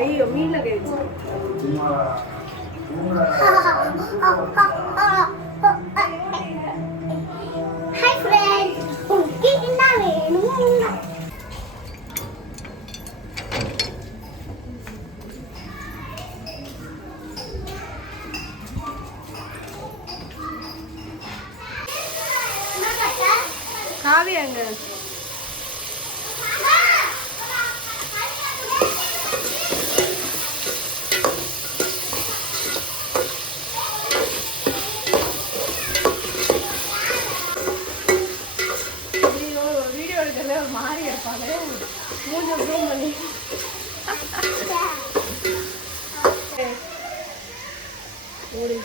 ஐயோ மீன்ல catch hi friends உங்களுக்கு என்ன வேணும் காவியாங்க வீடியோ எடுக்கிறதுல ஒரு மாதிரி எடுப்பாங்க மூஞ்ச ஜூம் பண்ணி ஓடி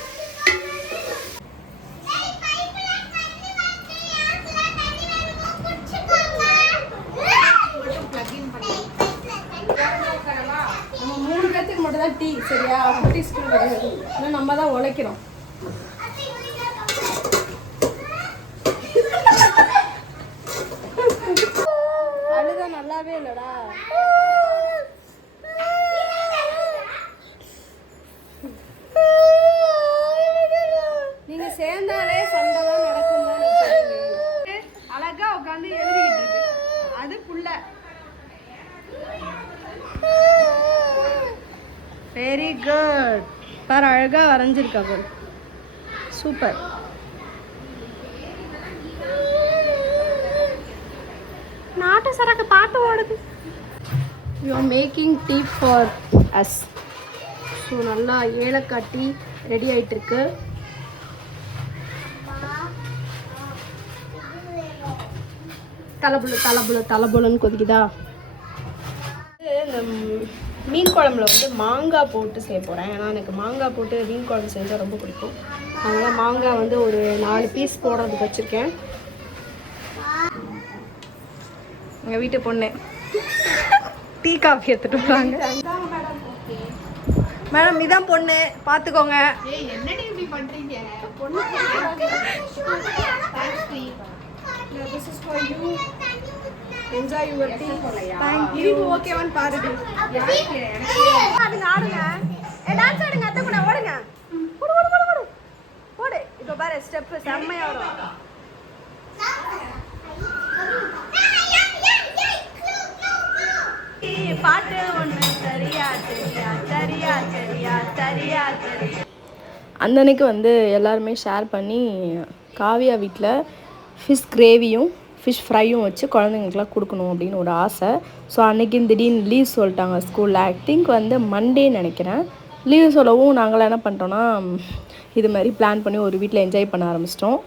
மட்டும் தான் டீ சரியா குட்டி ஸ்கூல் வருது இன்னும் நம்ம தான் உழைக்கிறோம் அழுதான் நல்லாவே இல்லடா நீங்க சேர்ந்தாலே சண்டை தான் நடக்கும் தான் அழகா உட்காந்து எழுதிக்கிட்டு இருக்கு அது புள்ள வெரி குட் பாரு அழகாக வரைஞ்சிருக்கா பாரு சூப்பர் நாட்டு சரக்கு பாட்டு ஓடுது you are making T for us so நல்லா ஏலக்காய் டீ ரெடி ஆகிட்டு இருக்கு தலைபுலன்னு கொதிக்குதா இந்த மீன் குழம்புல வந்து மாங்காய் போட்டு செய்ய போகிறேன் ஏன்னா எனக்கு மாங்காய் போட்டு மீன் குழம்பு செஞ்சால் ரொம்ப பிடிக்கும் அதனால் மாங்காய் வந்து ஒரு 4 பீஸ் போடுறதுக்கு வச்சுருக்கேன் எங்கள் வீட்டு பொண்ணு டீ காஃபி எடுத்துகிட்டு வராங்க மேடம் இதான் பொண்ணு பார்த்துக்கோங்க என்னடி இப்படி பண்றீங்க பொண்ணு This is for you. Enjoy your tea. இது ஓகேவான்னு பாருங்க. ஆடுங்க. டான்ஸ் ஆடுங்க அத்தை கூட ஓடுங்க. ஓடு. ஓடு. இப்போ பாரு ஸ்டெப் செம்மையா வரும். பாட்டு ஒன்று சரியா. அந்த அன்னைக்கு வந்து எல்லாருமே ஷேர் பண்ணி காவியா வீட்டில் ஃபிஷ் கிரேவியும் ஃபிஷ் ஃப்ரையும் வச்சு குழந்தைங்களுக்குலாம் கொடுக்கணும் அப்படின்னு ஒரு ஆசை. ஸோ அன்றைக்கி திடீர்னு லீவ் சொல்லிட்டாங்க ஸ்கூலில். ஐ திங்க் வந்து மண்டே நினைக்கிறேன். லீவ் சொல்லவும் நாங்களாம் என்ன பண்ணிட்டோன்னா இது மாதிரி பிளான் பண்ணி ஒரு வீட்டில் என்ஜாய் பண்ண ஆரம்பிச்சிட்டோம்.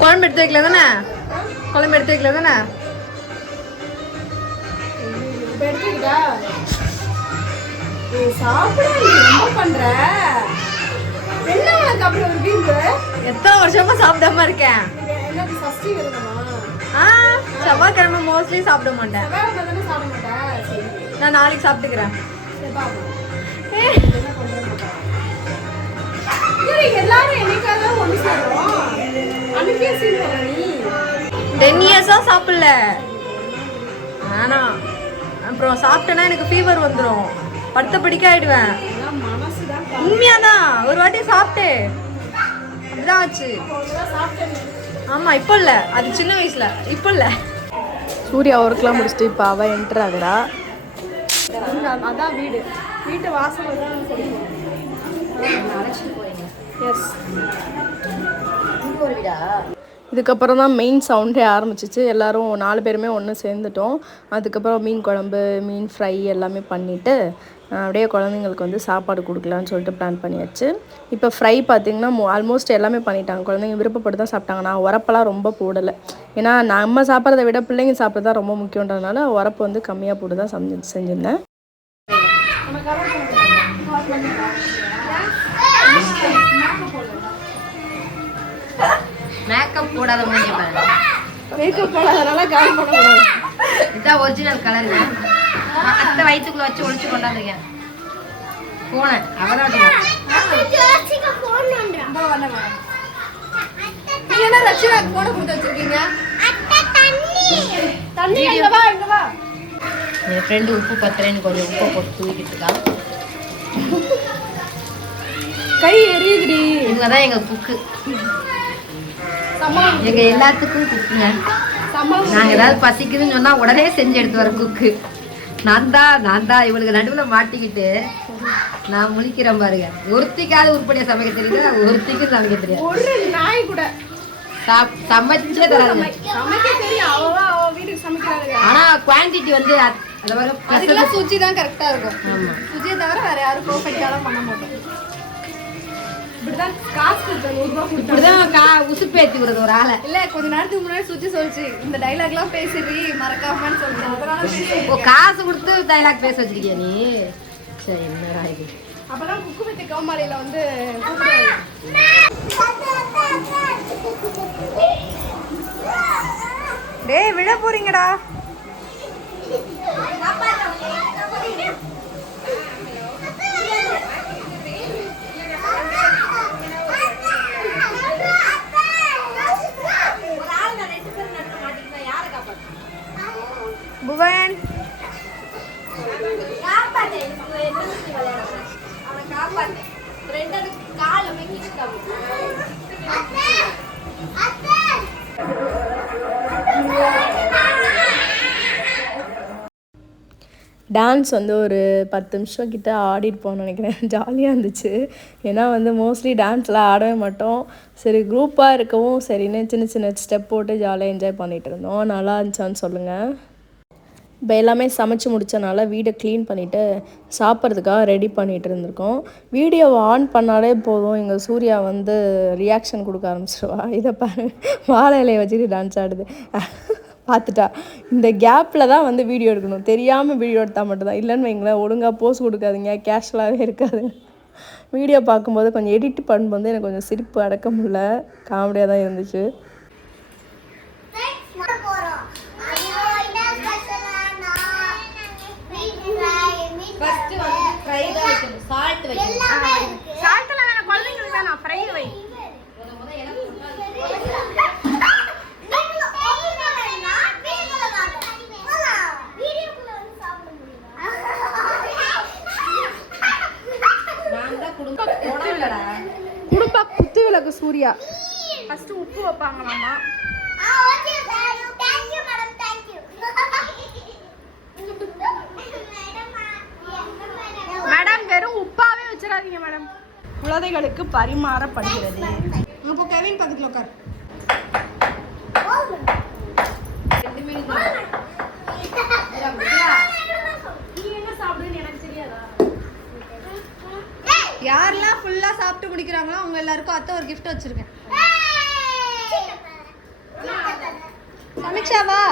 குழம்பு எடுத்து வைக்கல தானே எத்தனை வருஷமா சாப்பிடாம இருக்கேன். செவ்வாய்க்கிழமை மோஸ்ட்லி சாப்பிட மாட்டேன். நான் நாளைக்கு சாப்பிட்டுக்கிறேன். எல்லாரும் என்னைக்காக ஒன்று சேரும். 10 இயர்ஸா சாப்பிடல. ஆனா அப்புறம் சாப்பிட்டேன்னா எனக்கு ஃபீவர் வந்துடும், படுத்த படிக்க ஆயிடுவேன். உண்மையாதான் ஒரு வாட்டி சாப்பிட்டு அப்படிதான் ஆச்சு. ஆமா இப்போ இல்ல, அது சின்ன வயசுல, இப்போ இல்ல. சூர்யா ஒர்க்லாம் முடிச்சுட்டு இப்போ அவ என்டர் ஆகுறா. அதான் வீட்டு வாசல் தான் எஸ். இதுக்கப்புறம் தான் மெயின் சவுண்டே ஆரம்பிச்சிச்சு. எல்லோரும் 4 பேருமே ஒன்று சேர்ந்துட்டோம். அதுக்கப்புறம் மீன் குழம்பு, மீன் ஃப்ரை எல்லாமே பண்ணிவிட்டு அப்படியே குழந்தைங்களுக்கு வந்து சாப்பாடு கொடுக்கலான்னு சொல்லிட்டு பிளான் பண்ணியாச்சு. இப்போ ஃப்ரை பார்த்திங்கன்னா ஆல்மோஸ்ட் எல்லாமே பண்ணிட்டாங்க. குழந்தைங்க விருப்பப்பட்டு தான் சாப்பிட்டாங்க. நான் உரப்பெல்லாம் ரொம்ப போடலை, ஏன்னா நம்ம சாப்பிட்றத விட பிள்ளைங்க சாப்பிட்றது தான் ரொம்ப முக்கியன்றதுனால உரப்பு வந்து கம்மியாக போட்டு தான் செஞ்சுருந்தேன். மேக்கப் போடாத மூஞ்சி பாருங்க. மேக்கப் போடாதனால கால் பண்ண கூடாது. இதான் ஒரிஜினல் கலருங்க. அத்தை வயிற்றுக்குள்ள வச்சு ஒழிச்சு கொண்டாந்துருக்கேன். போனேன் அவராட்டி ஜோசிக்கு ஃபோன் பண்றா. ரொம்ப வர மேடம். நீங்க என்ன ரட்சனாக்கு போன கொடுத்து வச்சிருக்கீங்க? அத்தை தண்ணி. தண்ணி எங்க வா இங்க வா. என் ஃப்ரெண்டு உப்பு பத்துறேன்னு கொஞ்சம் உப்பை போட்டு தூக்கிட்டு இருக்கா. கை எரியுதுடி. இவங்க தான் எங்க குக்கு. சம்பளம் எங்க எல்லாத்துக்கும் குக்குங்க. சம்பளம் நாங்க ஏதாவது பசிக்குதுன்னு சொன்னா உடனே செஞ்சு எடுத்து வர குக்கு. நான் தான் இவளுக்கு நடுவில் மாட்டிக்கிட்டு நான் முழிக்கிறேன் பாருங்க. ஒருத்திக்காவது உருப்படியா சமைக்க தெரியுதா? ஒருத்திக்கும் சமைக்க தெரியாது. ஒரு நாய் கூட சமைச்சே தராங்க. சமைக்க தெரியும். அவ வீட்டுக்கு சமைக்கிறாங்க. ஆனா குவான்டிட்டி வந்து அந்த மாதிரி அதுக்கெல்லாம் சுஜி தான் கரெக்டா இருக்கும். ஆமா. சுஜியை தவிர வேற யாரும் பர்ஃபெக்டாலாம் பண்ண மாட்டோம். இப்படிதான் காசு கொடுத்தேன் 100 ரூபாய் கொடுத்தேன். இப்படிதான் உசுப்பேத்தி விடுறது ஒரு ஆளை. இல்ல கொஞ்ச நேரத்துக்கு முன்னாடி சுஜி சொல்லிச்சு இந்த டைலாக் எல்லாம் பேசிடுறி மறக்காமன்னு சொல்லிட்டு அதனால காசு கொடுத்து டைலாக் பேச வச்சிருக்கியா நீ? சரி என்னடா இது? அப்பெல்லாம் குக்கு வித்து கவுமாரியில வந்து கூப்பிடுவாங்க. டேய் விழ போறீங்கடா. புவன் டான்ஸ் வந்து ஒரு 10 நிமிஷம் கிட்ட ஆடிட்டு போகணும்னு நினைக்கிறேன். ஜாலியாக இருந்துச்சு. ஏன்னா வந்து மோஸ்ட்லி டான்ஸ்லாம் ஆடவே மாட்டோம். சரி குரூப்பாக இருக்கவும் சரின்னு சின்ன சின்ன ஸ்டெப் போட்டு ஜாலியாக என்ஜாய் பண்ணிகிட்டு இருந்தோம். நல்லா இருந்துச்சான்னு சொல்லுங்கள். இப்போ எல்லாமே சமைச்சு முடித்தனால வீடை க்ளீன் பண்ணிவிட்டு சாப்பிட்றதுக்காக ரெடி பண்ணிகிட்டு இருந்திருக்கோம். வீடியோவை ஆன் பண்ணாலே போதும் எங்கள் சூர்யா வந்து ரியாக்ஷன் கொடுக்க ஆரம்பிச்சிடுவா. இதை பாரு வாழை இலையை வச்சுட்டு டான்ஸ் ஆடுது. பார்த்துட்டா. இந்த கேப்பில் தான் வந்து வீடியோ எடுக்கணும். தெரியாமல் வீடியோ எடுத்தால் மட்டும்தான். இல்லைன்னு வைங்களேன் ஒழுங்காக போஸ் கொடுக்காதீங்க, கேஷுவலாகவே இருக்காது. வீடியோ பார்க்கும்போது கொஞ்சம் எடிட் பண்ணும்போது எனக்கு கொஞ்சம் சிரிப்பு அடக்க முடியல. காமெடியாக தான் இருந்துச்சு. குடும்ப குத்து விளக்கு சூர்யா ஃபர்ஸ்ட் உப்பு வைப்பாங்களாமா. மேடம் வெறும் உப்பாவே வச்சிடாதீங்க மேடம். குழந்தைகளுக்கு பரிமாறப்படுகிறது. இப்போ கெவின் பக்கத்துல உட்கார். யாரெல்லாம் ஃபுல்லா சாப்பிட்டு முடிக்கிறாங்களோ அவங்க எல்லாருக்கும் அத்தை ஒரு கிஃப்ட் வச்சிருக்கேன். சமீக்ஷாவா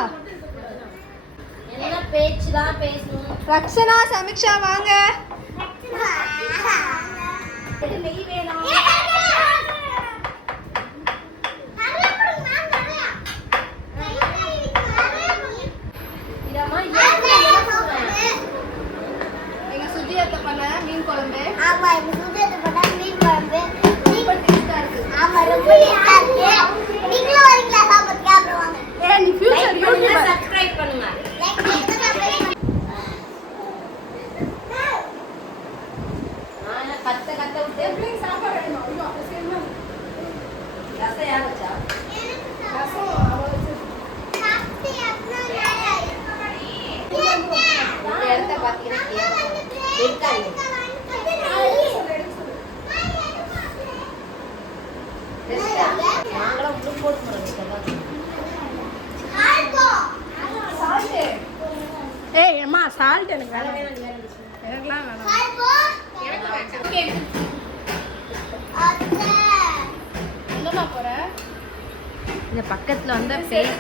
என்ன பேச்சு தான் பேசணும். ரக்ஷனா சமீக்ஷா வாங்க. எங்க சுஜியத்தை பண்ண மீன் குழம்பு. ஆமா எங்க சுஜியத்தை பண்ண மீன் குழம்பு ரொம்ப டேஸ்டா இருக்கு. ஆமா ரொம்ப டேஸ்டா இருக்கு. நீங்களும் வரீங்களா சாப்பிடுறதுக்கு? அப்புறம் வாங்க. நீ ஃபியூச்சர் யூடியூபர். சப்ஸ்கிரைப் பண்ணுங்க. லைக் பண்ணுங்க சப்ஸ்கிரைப் நான் கத்த விட்டு எப்படி சாப்பாடு வேணுமா? ஐயோ அப்ப சேமா ரசம் யார் வச்சா? ரசம் அவளுக்கு சாப்பிட்டு அப்புறம் இந்த இடத்த பார்த்தீங்கன்னா இருக்காது. நாங்களும் உப்பு போட்டு போகிறோம். ஏய் அம்மா சால்ட் எனக்கு வேணாம். எனக்குலாம் வேணாம். எங்கம்மா போற? இந்த பக்கத்துல வந்து பேய்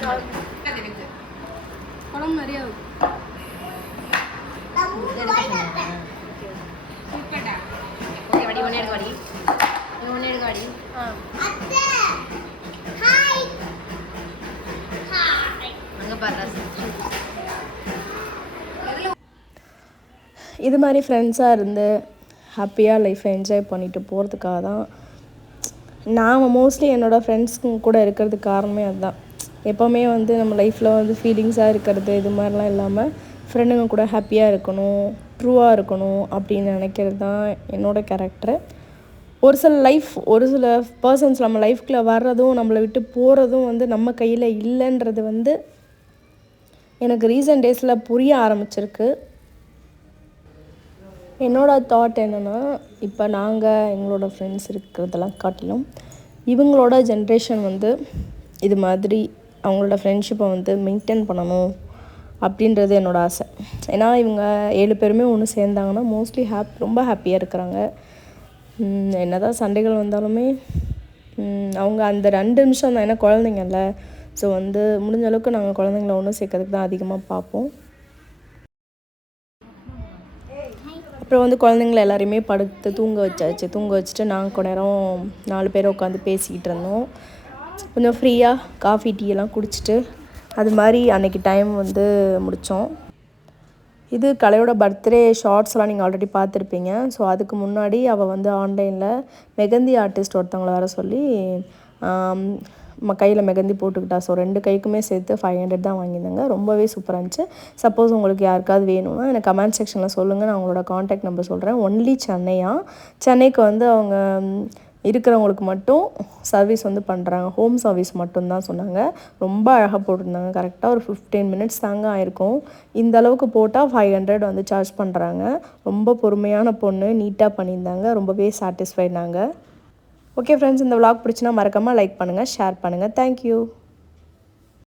குழம்பு நிறைய இருக்கு. ஓகே வடி ஒண்ணே எடுக்க வடி. ஒண்ணே எடுக்க வடி. அங்க பாரு. இது மாதிரி ஃப்ரெண்ட்ஸாக இருந்து ஹாப்பியாக லைஃப்பை என்ஜாய் பண்ணிட்டு போகிறதுக்காக தான். நான் மோஸ்ட்லி என்னோடய ஃப்ரெண்ட்ஸுங்க கூட இருக்கிறதுக்கு காரணமே அதுதான். எப்போவுமே வந்து நம்ம லைஃப்பில் வந்து ஃபீலிங்ஸாக இருக்கிறது இது மாதிரிலாம் இல்லாமல் ஃப்ரெண்டுங்க கூட ஹாப்பியாக இருக்கணும், ட்ரூவாக இருக்கணும் அப்படின்னு நினைக்கிறது தான் என்னோடய கேரக்டரு. ஒரு சில பர்சன்ஸ் நம்ம லைஃப்குள்ளே வர்றதும் நம்மளை விட்டு போகிறதும் வந்து நம்ம கையில் இல்லைன்றது வந்து எனக்கு ரீசன்ட் டேஸில் புரிய ஆரம்பிச்சிருக்கு. என்னோடய தாட் என்னென்னா, இப்போ நாங்கள் எங்களோட ஃப்ரெண்ட்ஸ் இருக்கிறதெல்லாம் காட்டிலும் இவங்களோட ஜென்ரேஷன் வந்து இது மாதிரி அவங்களோட ஃப்ரெண்ட்ஷிப்பை வந்து மெயின்டைன் பண்ணணும் அப்படின்றது என்னோடய ஆசை. ஏன்னா இவங்க 7 பேருமே ஒன்று சேர்ந்தாங்கன்னா மோஸ்ட்லி ரொம்ப ஹாப்பியாக இருக்கிறாங்க. என்ன தான் சண்டைகள் வந்தாலுமே அவங்க அந்த 2 நிமிஷம் தான், ஏன்னா குழந்தைங்கல்ல. ஸோ வந்து முடிஞ்ச அளவுக்கு நாங்கள் குழந்தைங்கள ஒன்று சேர்க்கறதுக்கு தான் அதிகமாக பார்ப்போம். அப்புறம் வந்து குழந்தைங்கள எல்லாரையுமே படுத்து தூங்க வச்சுட்டு நாங்கள் கொஞ்ச நேரம் 4 பேர் உட்காந்து பேசிக்கிட்டு இருந்தோம். கொஞ்சம் ஃப்ரீயாக காஃபி டீ எல்லாம் குடிச்சிட்டு அது மாதிரி அன்றைக்கி டைம் வந்து முடித்தோம். இது கலையோட பர்த்டே ஷார்ட்ஸ்லாம் நீங்கள் ஆல்ரெடி பார்த்துருப்பீங்க. ஸோ அதுக்கு முன்னாடி அவள் வந்து ஆன்லைனில் மெகந்தி ஆர்டிஸ்ட் ஒருத்தவங்களை வர சொல்லி கையில் மெகந்தி போட்டுக்கிட்டா. ஸோ 2 கைக்குமே சேர்த்து 500 தான் வாங்கியிருந்தாங்க. ரொம்பவே சூப்பராக இருந்துச்சு. சப்போஸ் உங்களுக்கு யாருக்காவது வேணும்னா எனக்கு கமெண்ட் செக்ஷனில் சொல்லுங்கள், நான் அவங்களோட காண்டாக்ட் நம்பர் சொல்கிறேன். ஒன்லி சென்னைக்கு வந்து அவங்க இருக்கிறவங்களுக்கு மட்டும் சர்வீஸ் வந்து பண்ணுறாங்க. ஹோம் சர்வீஸ் மட்டும்தான் சொன்னாங்க. ரொம்ப அழகாக போட்டிருந்தாங்க. கரெக்டாக ஒரு 15 மினிட்ஸ் தாங்க ஆயிருக்கும். இந்த அளவுக்கு போட்டால் 500 வந்து சார்ஜ் பண்ணுறாங்க. ரொம்ப பொறுமையான பொண்ணு, நீட்டாக பண்ணியிருந்தாங்க. ரொம்பவே சாட்டிஸ்ஃபைட் நாங்கள். ஓகே ஃப்ரெண்ட்ஸ், இந்த vlog பிடிச்சினா மறக்காமல் லைக் பண்ணுங்கள், ஷேர் பண்ணுங்கள். தேங்க்யூ.